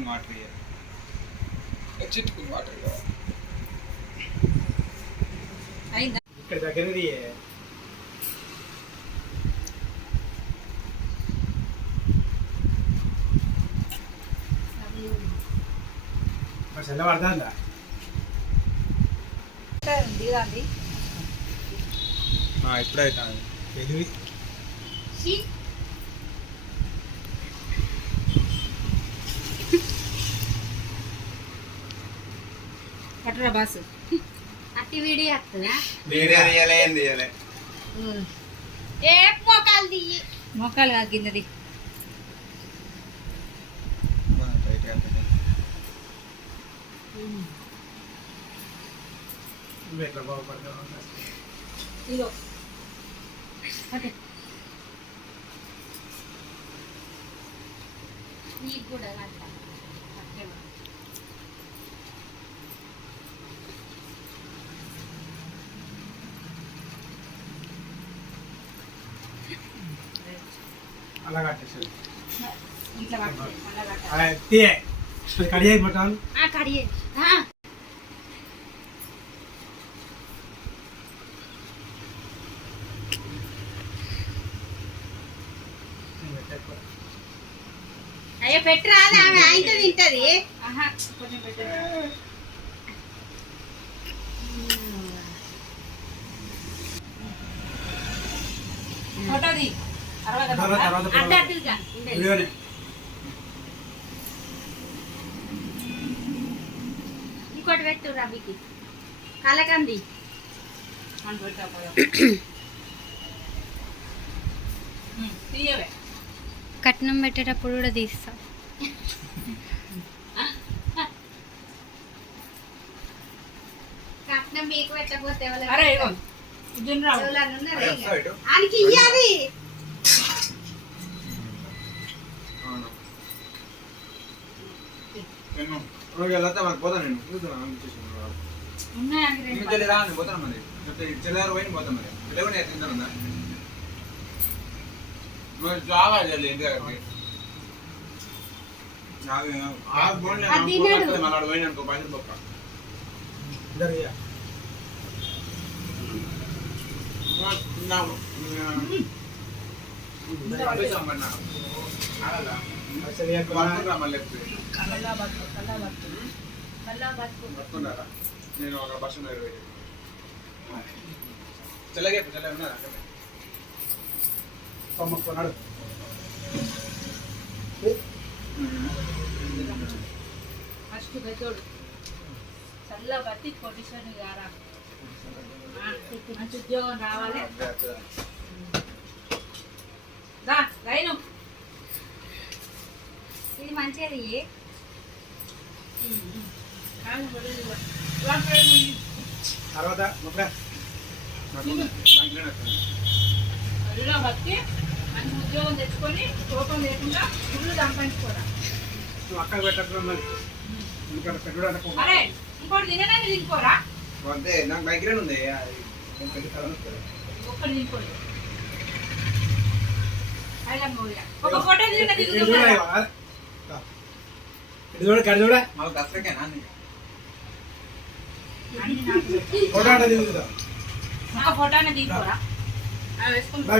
చిట్టుకుని water చిట్టుకుని water ఇక్కడ దగ్గరది సెల్ల పడదా ఇప్పుడైతే ఎదివి పట్టరా బాసు అట్టి వీడియో వస్తుందా ఏం తీయలే ఏ మోకాలు దియ్యి మోకాలు కాదు కిందది ఎట్లా బాగుపడతావు నీకు కూడా అలా కట్టేసాడు ఇట్లా కడియాయి పట్టాను కడియే అయ్యో పెట్టరా ఆమె ఆయనతో తింటది కొంచెం పెట్టరా ఫోటోది ఇంకోటి పెట్టు రవికి కలకంది కట్నం పెట్టేటప్పుడు కూడా తీస్తా కట్నం మీకు పెట్టకపోతే ఆయనకి ఇయ్యాలి వెళ్తే మనకు పోతాను నేను రాని పోతాను మరి చెల్లారు పోయి పోతాం మరి పిల్లలు నేను తింటాను మరి జాగా చేయాలి ఇంటి దగ్గరికి మళ్ళీ పోయిన అనుకో పైసలు పక్క నేను ఒక బస్సు చెల్లగే చెల్ల ఉన్నారా కొన్నాడు ఫస్ట్ పెద్దోడు చల్ల బట్టి పొజిషన్ గారా మంచి ఉద్యోగం రావాలి రైను ఇది మంచిది తర్వాత బతికి మంచి ఉద్యోగం తెచ్చుకొని కోపం లేకుండా ఫుల్ సంపాదించుకోవడం నువ్వు అక్కడ పెట్టడం మరి అరే ఇంకోటి తినడానికి తినుకోరా అంతే నాకు బైక్ ఉంది ఒక్కటి తినుకోండి ఒక ఫోటో కడిచూడా మాకు దసరాకేనా ఒక ఫోటోనే తీసుకోరా వేసుకుంటా